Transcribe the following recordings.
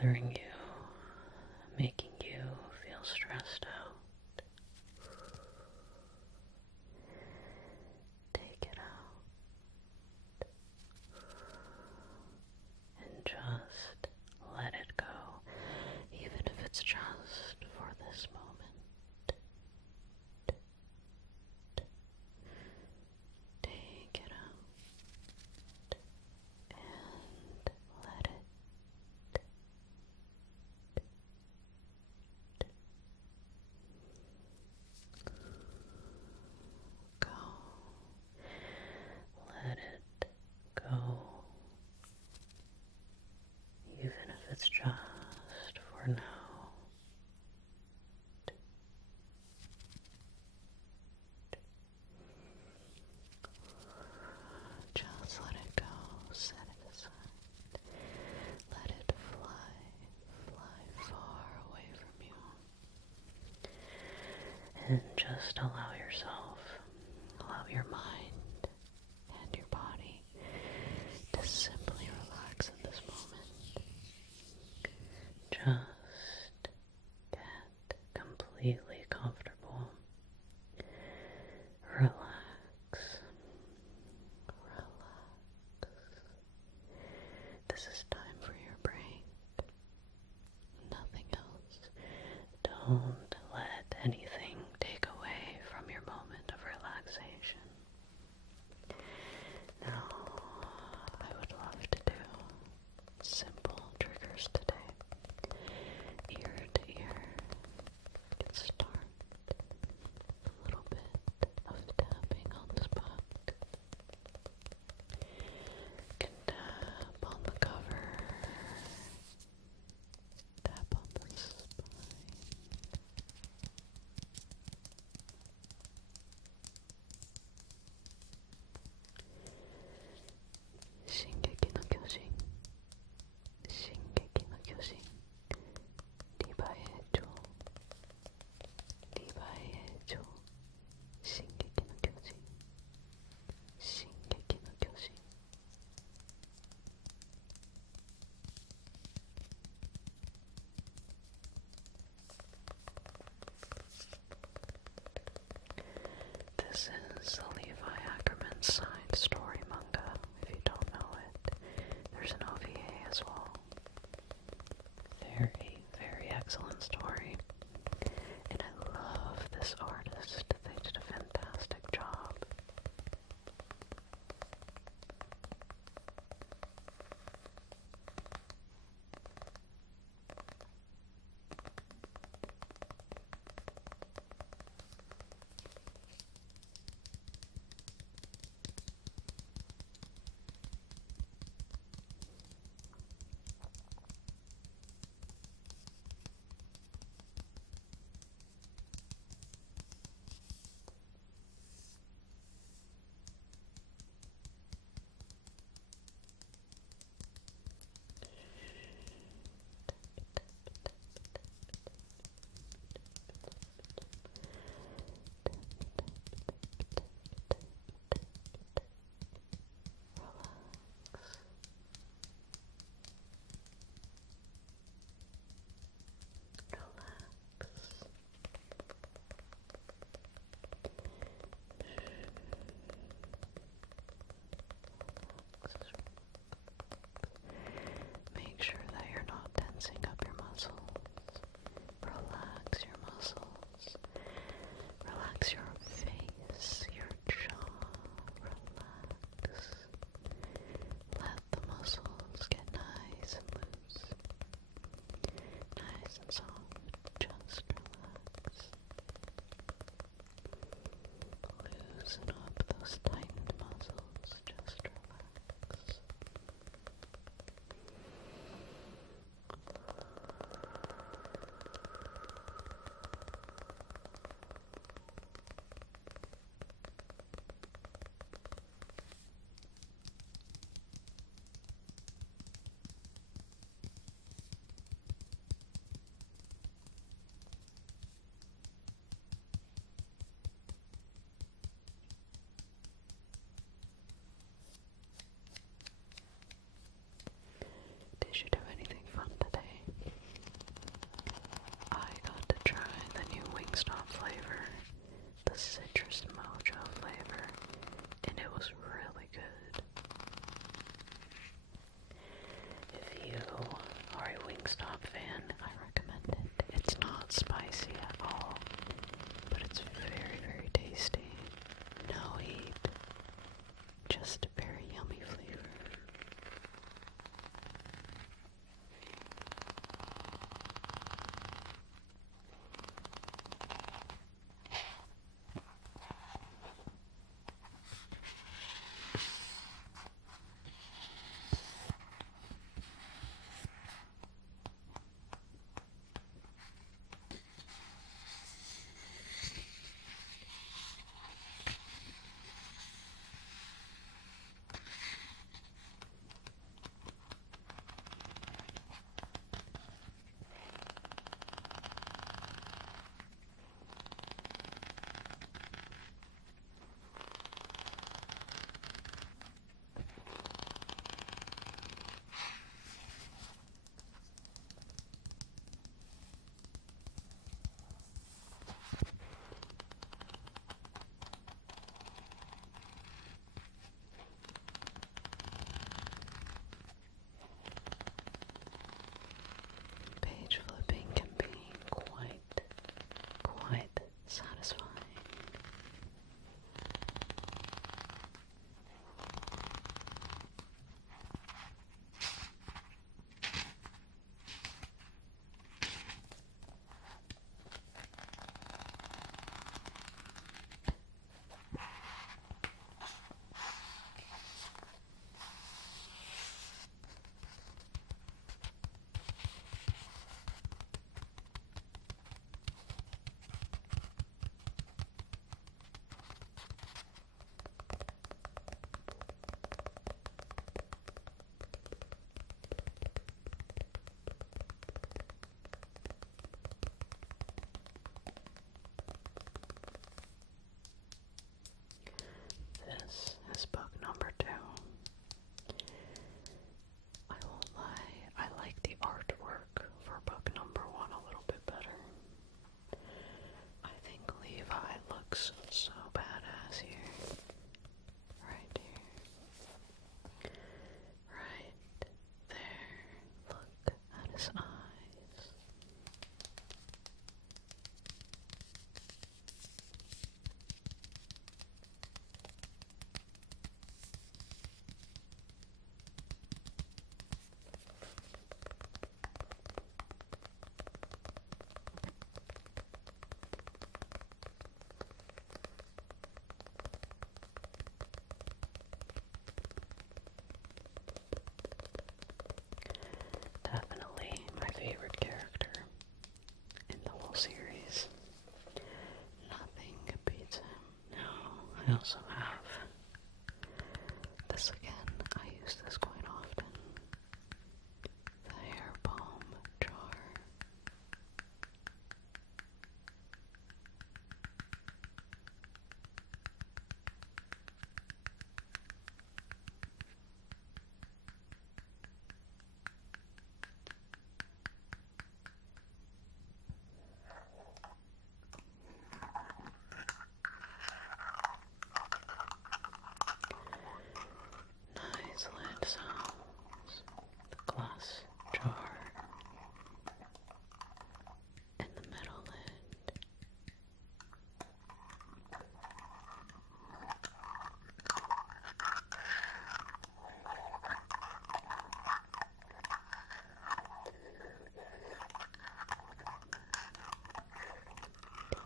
bothering you, making you feel stressed out. Take it out and just let it go, even if it's just for this moment. Take it out and let it go. Let it go, even if it's just for now. Just let it go, set it aside. Let it fly far away from you. And just allow your mind and your body to simply relax in this moment. Just get completely comfortable. Relax. This is time for your break. Nothing else. Don't let anything take away from your moment of relaxation. Now, I would love to do simple triggers today. Ear to ear. You can start a little bit of tapping on the spot. You can tap on the cover. Tap on the spine. I also have this again. I use this quite often. The hair balm jar. Nice lid sounds. The glass jar and the metal lid.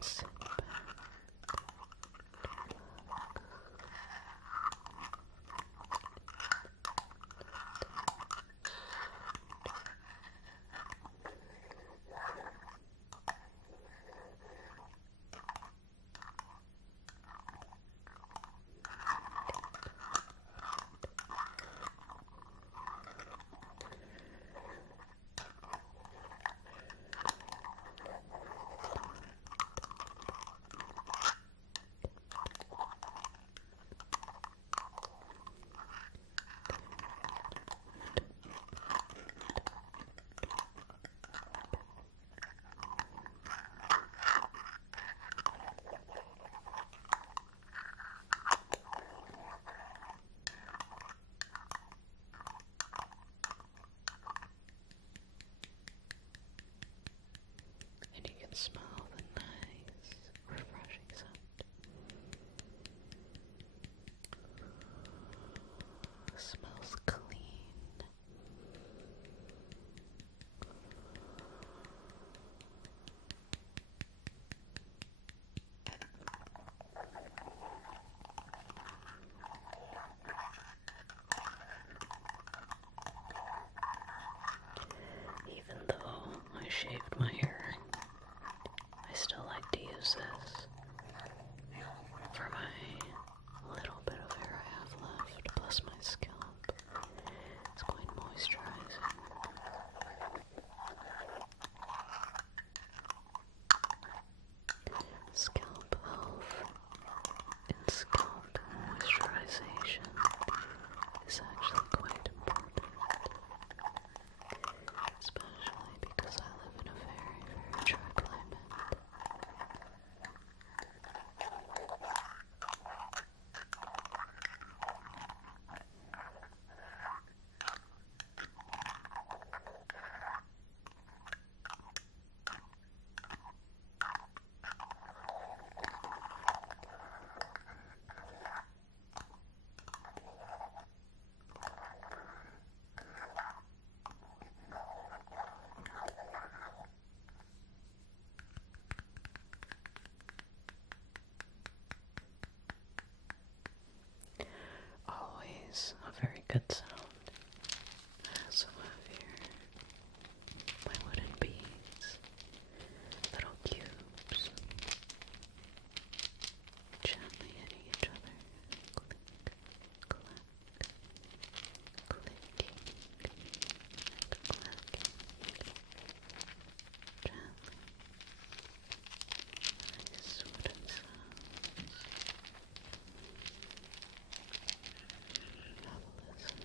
Sit back. And you can smell the nice, refreshing scent. It smells clean. Even though I shaved my hair, I still like to use this for my little bit of hair I have left, plus my scalp. It's quite moisturizing. Scalp health and scalp moisturization is actually quite important, especially because I live in a very, very dry climate. Always a very good sound. I also have here my wooden beads, little cubes, gently hitting each other. Click, clack, clicking, and clacking. Gently. Nice wooden sounds. Have a listen.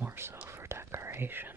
more so for decoration.